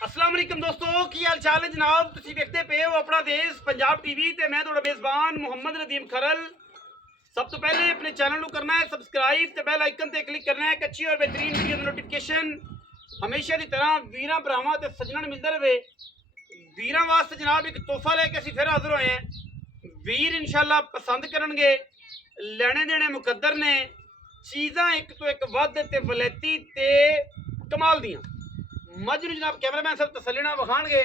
अस्सलाम वालेकुम दोस्तों की हाल चाल है जनाब। तुसीं देखते पे हो अपना देश पंजाब टीवी ते मैं तुहाडा मेज़बान मुहम्मद नदीम खरल। सब तो पहले अपने चैनल को करना है सबसक्राइब ते बेल आइकन ते क्लिक करना है। एक अच्छी और बेहतरीन वीडियो दी नोटिफिकेशन हमेशा की तरह वीरां भरावां ते सज्जणां नूं मिलदा रहे। वीरां वास्ते जनाब एक तोहफा लेके असीं फिर हाज़र होए हैं। वीर इंशाअल्लाह पसंद करनगे, लेने देने मुकद्दर ने, चीज़ां एक तो एक वध ते वलैती ते कमाल दियां। मझ नूं जनाब कैमरामैन सब तसल्ली नाल विखाणगे।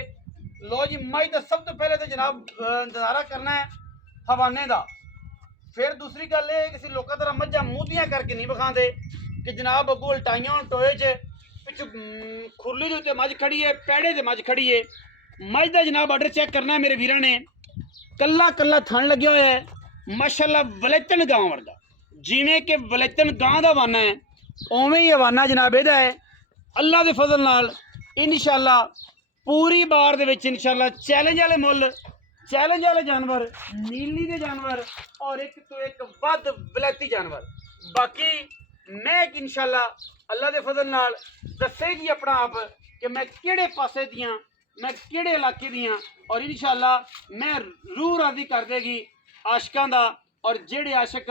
लो जी मझ दा सब तो पहले तो जनाब नज़ारा करना है हवाने का। फिर दूसरी गल ये किसी लोगों तरह मझां मूधियां करके नहीं विखाते कि जनाब अगू उल्टाइयां टोए च पिछू खुरली के उत्ते मझ खड़ी है, पैड़े ते मझ खड़ी है। मझ का जनाब आर्डर चेक करना है मेरे वीरां ने। कल्ला कल्ला थन लग्या होया है माशाअल्लाह वलैतन गां वर्गा। जिवें कि वलैतन गां दा वाना है उवें ही हवाना जनाब इहदा है। अल्लाह के फजल नाल इंशाअल्लाह पूरी बार दे विच इंशाअल्लाह चैलेंज वाले मुल, चैलेंज वाले जानवर, नीली के जानवर और एक तो एक वध वलैती जानवर। बाकी मैं इंशाअल्लाह अल्लाह के फजल नाल दसेगी अपना आप कि मैं किहड़े पासे दियां, मैं किहड़े इलाके दियां, और इंशाअल्लाह मैं रूह राजी कर देगी आशकां दा। और जेड़े आशक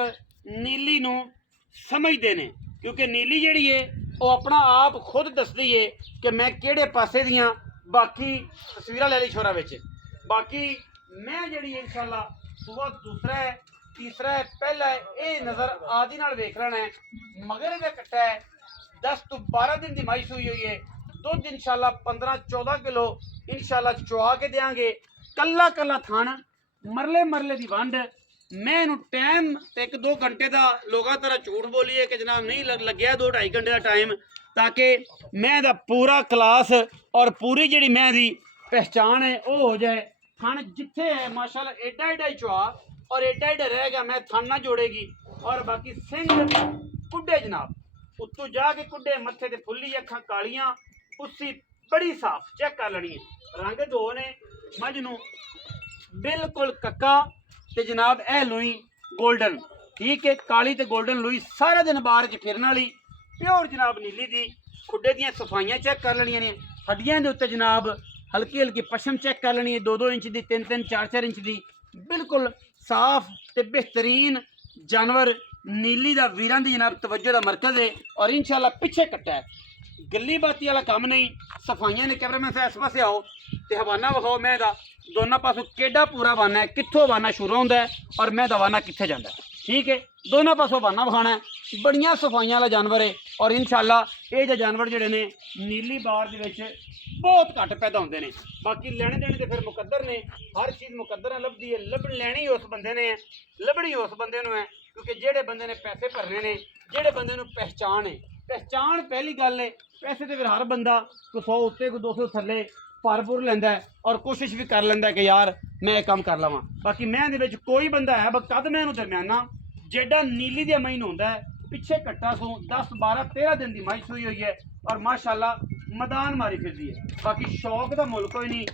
नीली नूं समझदे ने, क्योंकि नीली जिहड़ी है वो अपना आप खुद दसदी है कि मैं किहड़े पासे दियां। बाकी तस्वीरां ले ली छोरा विच। बाकी मैं जिहड़ी इंशाअल्लाह सुबह दूसरा है, तीसरा है, पहला है, ये नज़र आदि नाल वेख लेना है। मगर इहदा कट्टा है 10 तो 12 दिन की माई सूई हुई है। दुध इंशाअल्लाह 15-14 किलो इंशाअल्लाह चुआ के देंगे। कल्ला कल्ला थान मरले मरले की वंड। मैं इनू टाइम 1-2 घंटे का लोगों तरह झूठ बोलीए कि जनाब नहीं लग्या 2-2.5 घंटे का टाइम, ताकि मैं दा पूरा क्लास और पूरी जी मैं दी पहचान है वो हो जाए। थन जिथे है माशाल्लाह एडा एडा ही चुआ और एडा एडा रह गया, मैं थन ना जोड़ेगी। और बाकी सिंह कुड्डे जनाब उत्तों जाके कुड्डे, मत्थे ते फुल्ली अखां कालियां, उसी बड़ी साफ चेक कर लेनी है। रंग दो ने मझ नूं बिल्कुल कक्का ते जनाब ए लुई गोल्डन, ठीक है, काली ते गोल्डन लुई सारा दिन बाहर च फिरन वाली प्योर जनाब नीली दी। खुड्डे दियां सफाइयां चेक कर लेनियां ने। हड्डियां दे उत्ते जनाब हल्की हल्की पशम चेक कर लेनी है, 2-2 इंच दी, 3-3, 4-4 इंच दी, बिल्कुल साफ ते बेहतरीन जानवर नीली दा वीरां दी जनाब तवज्जो दा मरकज है। और इंशाअल्लाह पिछे कट्टा है, गली बाती वाला काम नहीं। सफाइयां ने कैमरामैन साहब इस पासे आओ तो हवाना विखाओ मैं दा दोनों पासों केड़ा पूरा वाना है, कित्थों वाना शुरू होंदा है और मैं दा वाना कित्थे जांदा है, ठीक है। दोनों पासों वाना विखाना है। बड़ियां सफाइयां वाला जानवर है। और इंशाअल्लाह ये जो जानवर जिहड़े ने नीली बार दे विच बहुत घट पैदा होंदे ने। बाकी लेने देने तो फिर मुकद्दर ने, हर चीज़ मुकद्दर लभदी है। लभ लैनी उस बंदे ने, लभनी उस बंदे नूं है, क्योंकि जेड़े बंदे ने पैसे भरने ने, जेड़े बंदे नूं पहचान है। पहचान पहली गल है। पैसे तो फिर हर बंदा कोई 100 उत्ते कोई 200 थल्ले भर भुर लैंदा है और कोशिश भी कर लैंदा है कि यार मैं काम कर लवां। बाकी मैं दे विच कोई बंदा है कद मैं दरम्याना जेड़ा नीली दी मई होंदा है। पिछे कट्टा सो 10-12-13 दिन की मई सूई हुई है और माशाअल्लाह मैदान मारी फिरदी है। बाकी शौक का मुल कोई नहीं,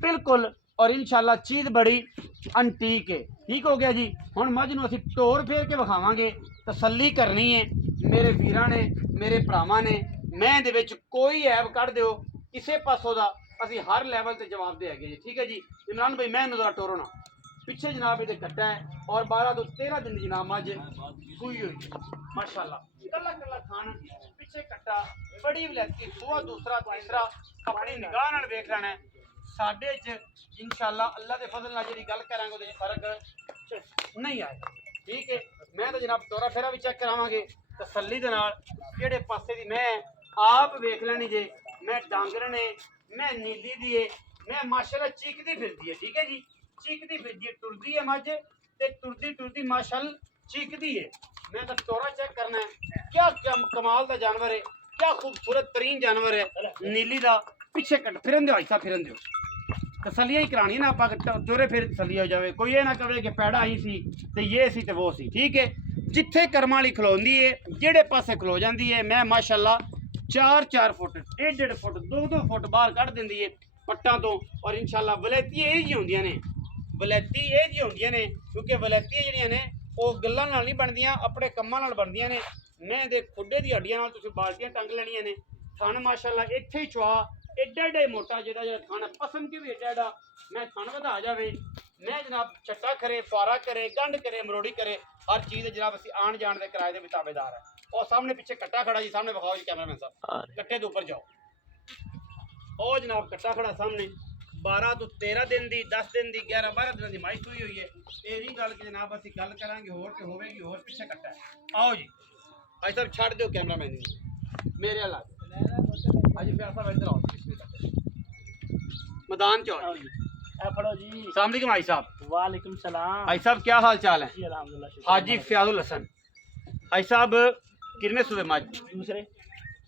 बिल्कुल। और इंशाअल्लाह चीज़ बड़ी अंटीक है। ठीक हो गया जी। हुण मझ नूं असीं टोर फेर के विखावांगे, तसल्ली करनी है मेरे वीरां ने, मेरे भरावां ने। मैं दे विच कोई ऐब कढ़ दिओ किसी पासों का असीं हर लैवल ते जवाब दे हैगे जी, ठीक है जी। इमरान भाई मैं नज़र टोरो ना पिछे जनाब ये कट्टा है और 12 तो 13 दिन जनाब मझ सूई हुई माशाअल्लाह। कल्ला कल्ला खान पिछे कट्टा बड़ी वलैती, सुआ दूसरा तीसरा अपनी निगाह नाल वेख लेना है। साडे च इंशाअल्लाह अल्लाह के फजल नाल जिहड़ी गल करांगे उहदे च फर्क नहीं आएगा, ठीक है। मैं तो जनाब दौरा फेरा भी चेक करावांगे तसल्ली दे नाल किहड़े पासे दी मैं आप वेख लेनी जे। मैं डांगर ने, मैं नीली दी है, मैं माशाअल्लाह चीकदी फिरदी है, ठीक है जी। चीकदी फिरदी है, टुरदी है मझ ते टुरदी टुरदी माशाअल्लाह चीकदी है। मैं तो टोरा चेक करना है, क्या क्या कमाल का जानवर है, क्या खूबसूरत तरीन जानवर है नीली का। पिछे कट फिरन दो ऐसा फिरन दो, तसलियां ही करानी ना आप टोरे फिर तसली हो जाए। कोई ये ना कहे कि पैड़ा ही सी ते ये सी ते वो सी, ठीक है। जिथे कर्मां वाली खलोंदी है, जेड़े पासे खलो जाती है, मैं माशाअल्लाह 4-4 फुट 1.5 फुट 2-2 फुट बाहर कढ़ देंदी है पट्टां तो। और इंशाअल्लाह वलैती ये जी होंदियां ने, वलैती ये जी होंदियां ने, क्योंकि वलैतियां जिहड़ियां ने वो गल्लां नाल नहीं बनदियां, अपने कम्मां नाल बनदियां ने। मैं दे खुड्डे दी हड्डियां नाल तुसीं बाल्टियां टंग लैणियां ने। थन माशाअल्लाह इत्थे ही चुआ एडा एडा ही मोटा जेड़ा खाना पसंद के भी एडा एडा मैं खाना वधा जावे मैं जनाब चट्टा करे फारा करे गंढ करे मरोड़ी करे हर चीज़ जनाब असी आन जान के किराए के ताबेदार है। और सामने पीछे कट्टा खड़ा जी सामने बखाओ जी कैमरामैन साहब कट्टे के ऊपर जाओ। और जनाब कट्टा खड़ा सामने 12 तो 13 दिन की 10 दिन की 11-12 दिन की माइश हुई हुई है। तेरी गल की जनाब असी गल करांगे होर ते होवेगी होर पीछे कट्टा है। आओ जी भाई साहब छड़ दो कैमरामैन मेरे अला अज प्यार साहब इधर आओ मैदान च आओ जी। फड़ो जी। अस्सलाम वालेकुम भाई साहब। वालेकुम सलाम। भाई साहब क्या हाल चाल है? जी अल्हम्दुलिल्लाह। हाजी फयाजुल हसन भाई साहब कितने सुबह मज दूसरे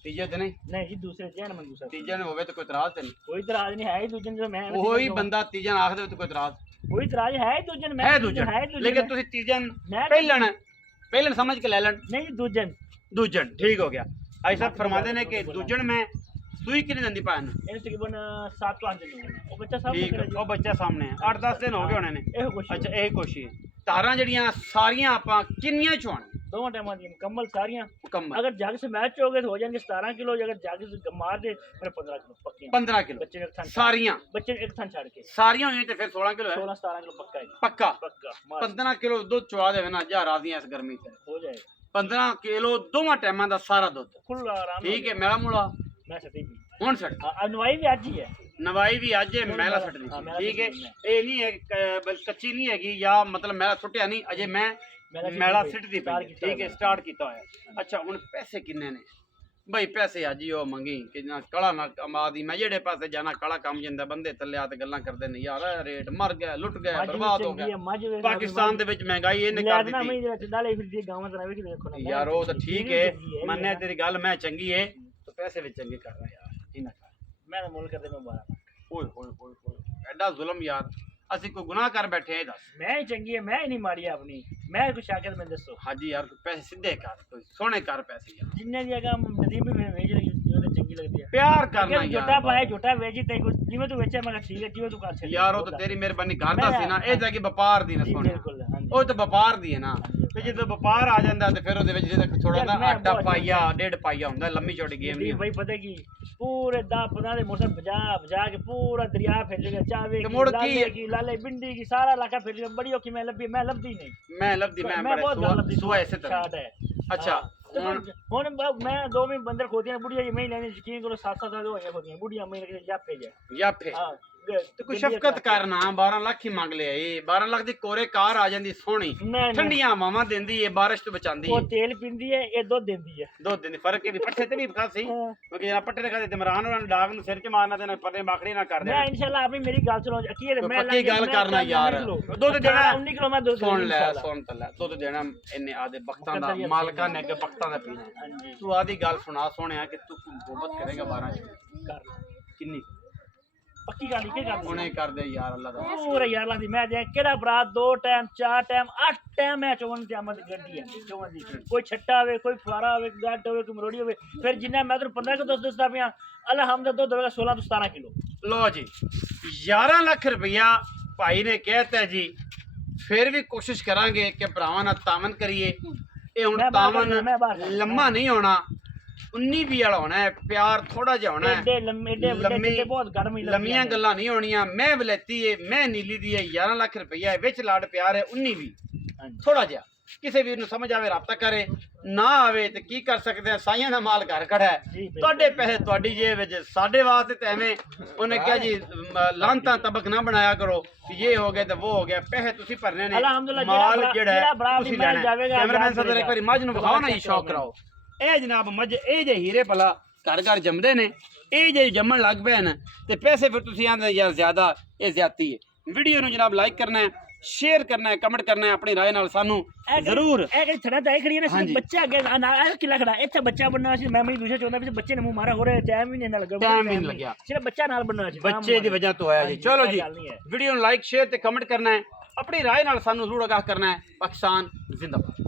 तीजे दिन नहीं जी दूसरे जैन मन दूसरा तीजे दिन होवे तो कोई इतराज नहीं कोई इतराज नहीं है दूजन जो मैं वही बंदा तीजन आख दे तो कोई इतराज कोई इतराज है दूजन मैं है दूजन लेकिन तुसी तीजन पहलन समझ के ले लन नहीं दूजन दूजन ठीक हो गया। भाई साहब फरमाते ने कि दूजन में सुई कितने दिन दी पान ਇਹਨੂੰ ਤਕਰੀਬਨ 7-8 दिन ਉਹ ਬੱਚਾ ਸਾਹਮਣੇ ठीक है। ਉਹ ਬੱਚਾ ਸਾਹਮਣੇ 8-10 दिन हो गए होने ने। ਇਹੋ ਕੁਛ ਅੱਛਾ ਇਹ ਕੋਸ਼ੀ ਤਾਰਾਂ ਜਿਹੜੀਆਂ ਸਾਰੀਆਂ ਆਪਾਂ ਕਿੰਨੀਆਂ ਚੋਣ ਦੋਵਾਂ ਟਾਈਮਾਂ ਦੀਆਂ ਮੁਕੰਮਲ ਸਾਰੀਆਂ ਮੁਕੰਮਲ अगर जग से मैच हो गए तो हो जाएंगे 17 किलो अगर जग से मार दे फिर 15 किलो पक्के 15 किलो बच्चे ने एक थान ਸਾਰੀਆਂ बच्चे ने एक थान छाड़ के ਸਾਰੀਆਂ ਹੋਈਆਂ ਤੇ ਫਿਰ 16 किलो है 16-17 किलो पक्का है पक्का पक्का मार 15 किलो दुੱਧ ਚਵਾ ਦੇਵੇ ਨਾ ਜਾ ਰਾਜ਼ੀਆਂ ਇਸ ਗਰਮੀ ਤੇ हो जाएगा 15 किलो ਦੋਵਾਂ ਟਾਈਮਾਂ ਦਾ ਸਾਰਾ ਦੁੱਧ खुला आराम ਠੀਕ ਹੈ ਮੇਰਾ ਮੂਲਾ मैं सती भी ਹੁਣ ਛੱਡ अनवाई भी आज ही है ਨਵਾਈ ਵੀ ਅੱਜ ਮੈਲਾ ਛੱਡ ਹਾਂ, ਦੀ ਮੈਲਾ ਠੀਕ ਹੈ। ਛੱਡਣੀ ਇਹ ਨਹੀਂ ਹੈ ਕੱਚੀ ਨਹੀਂ ਹੈਗੀ ਜਾਂ ਮਤਲਬ ਮੈਲਾ ਸੁੱਟਿਆ ਨਹੀਂ ਅਜੇ ਮੈਂ ਮੈਲਾ ਸਿੱਟਦੀ ਪਈ ਠੀਕ ਹੈ ਸਟਾਰਟ ਕੀਤਾ ਹੋਇਆ। ਅੱਛਾ ਹੁਣ ਪੈਸੇ ਕਿੰਨੇ ਨੇ ਬਈ? ਪੈਸੇ ਅੱਜ ਹੀ ਉਹ ਮੰਗੀ ਕਿ ਨਾ ਕਲਾ ਨਾ ਕਮਾਦੀ ਮੈਂ ਜਿਹੜੇ ਪਾਸੇ ਜਾਣਾ ਕਲਾ ਕੰਮ ਜਾਂਦਾ ਬੰਦੇ ਥੱਲੇ ਆ ਤੇ ਗੱਲਾਂ ਕਰਦੇ ਨੇ ਯਾਰ ਇਹ ਰੇਟ ਮਰ ਗਿਆ ਲੁੱਟ ਗਿਆ ਬਰਬਾਦ ਹੋ ਗਿਆ। ਪਾਕਿਸਤਾਨ ਦੇ ਵਿੱਚ ਮਹਿੰਗਾਈ ਇਹਨੇ ਕਰ ਦਿੱਤੀ ਯਾਰ ਉਹ ਤਾਂ ਠੀਕ ਹੈ ਮੰਨਿਆ ਤੇਰੀ ਗੱਲ ਮੈਂ ਚੰਗੀ ਹੈ ਤੇ ਪੈਸੇ ਵੀ ਚੰਗੇ ਕਰ ਰਿਹਾ ਯਾਰ ਇਹਨਾਂ ਕਰ मैं तो मुल कर दे मैं 12 ਓਏ ਹੋਏ ਹੋਏ ਹੋਏ ਐਡਾ ਜ਼ੁਲਮ ਯਾਰ ਅਸੀਂ ਕੋਈ ਗੁਨਾਹ ਕਰ ਬੈਠੇ ਆ ਇਹ ਦੱਸ। मैं ही चंगी है मैं ही नहीं मारी अपनी मैं कुछ आकर मैं दसो हाजी यार पैसे सीधे कर कोई सोने कर पैसे यार जिन्ने दी जगह नदीम भी भेज रही जो तो चंगी लगती है प्यार करना अगर झूठा पाए झूठा बेची ते कुछ जिਵੇਂ ਤੂੰ ਵੇਚਿਆ ਮੈਂ ਠੀਕ ਹੈ ਜਿਵੇਂ ਤੂੰ ਕਰ ਸਕਦਾ ਯਾਰ ਉਹ ਤਾਂ ਤੇਰੀ ਮਿਹਰਬਾਨੀ ਕਰਦਾ ਸੀ ਨਾ ਇਹ ਤਾਂ ਕਿ ਵਪਾਰ ਦੀ ਨਾ ਸੋਨੇ ਬਿਲਕੁਲ ਉਹ ਤਾਂ ਵਪਾਰ ਦੀ ਹੈ ਨਾ ਤੇ ਜਦੋਂ ਵਪਾਰ ਆ ਜਾਂਦਾ ਤੇ ਫਿਰ ਉਹਦੇ ਵਿੱਚ ਜਿਹੜਾ ਥੋੜਾ ਨਾ ਆਟਾ ਪਾਈਆ ਡੇਢ ਪਾਈਆ ਹੁੰਦਾ ਲੰਮੀ ਚੌੜੀ ਗੇਮ ਨਹੀਂ ਭਾਈ ਪਤਾ ਕੀ पूरे 10-15 ਦੇ ਮੌਸਮ ਬਜਾ ਕੇ ਪੂਰਾ ਦਰਿਆ ਫਿਰ ਗਿਆ ਚਾਵੇ ਕੀ ਲਾਲੇ ਬਿੰਡੀ ਕੀ ਸਾਰਾ ਇਲਾਕਾ ਫਿਰ ਗਿਆ ਬੜੀ ਔਖੀ ਮੈਂ ਲੱਭਦੀ ਨਹੀਂ ਮੈਂ ਬੜੇ ਸੁਆ ਇਸੇ ਤਰ੍ਹਾਂ ਅੱਛਾ ਹੁਣ ਮੈਂ 2 ਮਹੀਨੇ ਬੰਦਰ ਖੋਦੀਆਂ ਬੁੜੀਆਂ ਜੀ ਮੈਂ ਲੈਣੇ ਯਕੀਨ ਕਰੋ 7-7 ਸਾਲ ਹੋਈਆਂ ਖੋਦੀਆਂ ਬੁੜੀਆਂ ਮੈਂ ਜਾਪੇ ਤੇ ਕੋਈ ਸ਼ਫਕਤ ਕਰਨਾ 12 ਲੱਖ ਹੀ ਮੰਗ ਲਿਆ ਇਹ 12 ਲੱਖ ਦੀ ਕੋਰੇ ਕਾਰ ਆ ਜਾਂਦੀ ਸੋਹਣੀ ਠੰਡੀਆਂ ਹਵਾਵਾਂ ਦਿੰਦੀ ਏ ਬਾਰਿਸ਼ ਤੋਂ ਬਚਾਉਂਦੀ ਉਹ ਤੇਲ ਪੀਂਦੀ ਏ ਇਹ ਦੁੱਧ ਦਿੰਦੀ ਏ ਦੁੱਧ ਦਿੰਦੀ ਫਰਕ ਇਹ ਵੀ ਪੱਠੇ ਤੇ ਵੀ ਖਾਸੀ ਕਿਉਂਕਿ ਜਿਹੜਾ ਪੱਠੇ ਤੇ ਖਾਦੇ ਤੇ ਇਮਰਾਨ ਉਹਨਾਂ ਨੂੰ ਡਾਗ ਨੂੰ ਸਿਰ 'ਚ ਮਾਰਨਾ ਤੇ ਨਾ ਪਤੇ ਮਾਖੜੀ ਨਾ ਕਰਦੇ ਮੈਂ ਇਨਸ਼ਾਅੱਲਾ ਆਪਣੀ ਮੇਰੀ ਗੱਲ ਸੁਣੋ ਅਕੀਰ ਮੈਂ ਪੱਕੀ ਗੱਲ ਕਰਨਾ ਯਾਰ ਦੁੱਧ ਦੇਣਾ 19 ਕਿਲੋ ਮੈਂ ਦੁੱਧ ਸੁਣ ਲੈ ਦੁੱਧ ਦੇਣਾ ਇੰਨੇ ਆਦੇ ਬਖਤਾਂ ਦਾ ਮਾਲਕਾਂ ਨੇ ਅੱਗੇ ਬਖਤਾਂ ਦਾ ਪੀਣਾ ਤੂੰ ਆਦੀ ਗੱਲ ਸੁਣਾ ਸੋਹਣਿਆ ਕਿ ਤੂੰ ਗੋਬਤ ਕਰੇਗਾ 12 ਚ ਕਿੰਨੀ पक्की गल के कर हुणे कर दे यार अल्लाह दा पूरा यार लगदी मैं जे केड़ा भरा 2 टाइम 4 टाइम 8 टाइम मैं चोवन ते आमद गड्डी है चोवन दी कोई छट्टा होवे कोई फुआरा होवे गड्ड होवे कोई मरोड़ी होवे फिर जिन्ना मैं तो 15 को 10 दसदा पिया अलहमद दुध होगा 16 तो 17 किलो लो जी 11 लाख रुपया भाई ने कहता है जी फिर भी कोशिश करांगे कि भरावां नाल तावन करिए ये हुण तावन लम्मा नहीं होना 19-20 वाला होना है प्यार थोड़ा जा होना है लम्मियां गल्लां नहीं होनियां मैं वलैती है मैं नीली दी है 11 लाख रुपया है विच लाड प्यार है 19-20 थोड़ा जा किसी वीर नूं समझ आवे राबता करे ना आवे ते की कर सकते हैं साइयां दा माल घर खड़ा है तुहाडे पैसे तुहाडी जेब विच साडे वास्ते ते एवें उन्हें कहा जी लांता तबक ना बनाया करो ये हो गया तो वो हो गया पैसे तुसी भरने ने माल जेड़ा है तुसी लेना कैमरामैन साहब एक बारी मज नूं विखाओ ना जी शौक कराओ ਇਹ ਜਨਾਬ ਮੱਝ ਇਹ ਜੇ ਹੀਰੇ ਭਲਾ ਘਰ ਘਰ ਜੰਮਦੇ ਨੇ ਇਹ ਜੇ ਜੰਮਣ ਲੱਗ ਪਏ ਨੇ ਤੇ ਪੈਸੇ ਫਿਰ ਤੁਸੀਂ ਆਂਦੇ ਯਾਰ ਜ਼ਿਆਦਾ ਇਹ ਜ਼ਿਆਤੀ ਹੈ। ਵੀਡੀਓ ਨੂੰ ਜਨਾਬ ਲਾਈਕ ਕਰਨਾ ਹੈ ਸ਼ੇਅਰ ਕਰਨਾ ਹੈ ਕਮੈਂਟ ਕਰਨਾ ਹੈ ਆਪਣੀ ਰਾਏ ਨਾਲ ਸਾਨੂੰ ਜ਼ਰੂਰ ਇਹ ਕਿ ਥੜਾ ਤਾਂ ਇਹ ਖੜੀ ਨੇ ਬੱਚਾ ਅੱਗੇ ਇਹ ਕਿਲਾ ਖੜਾ ਇੱਥੇ ਬੱਚਾ ਬਣਨਾ ਸੀ ਮੈਂ ਦੂਜਾ ਚਾਹੁੰਦਾ ਵੀ ਬੱਚੇ ਨੇ ਮੂੰਹ ਮਾਰਾ ਹੋ ਰਿਹਾ ਟਾਈਮ ਵੀ ਨਹੀਂ ਲੱਗਾ ਟਾਈਮ ਵੀ ਨਹੀਂ ਲੱਗਿਆ ਸਿਰਫ ਬੱਚਾ ਨਾਲ ਬਣਨਾ ਸੀ ਬੱਚੇ ਦੀ ਵਜ੍ਹਾ ਤੋਂ ਆਇਆ ਜੀ। ਚਲੋ ਜੀ ਵੀਡੀਓ ਨੂੰ ਲਾਈਕ ਸ਼ੇਅਰ ਤੇ ਕਮੈਂਟ ਕਰਨਾ ਹੈ ਆਪਣੀ ਰਾਏ ਨਾਲ ਸਾਨੂੰ ਜ਼ਰੂਰ ਆਗਾਹ ਕਰਨਾ ਹੈ। ਪਾਕਿਸਤਾਨ ਜ਼ਿੰਦਾਬਾਦ।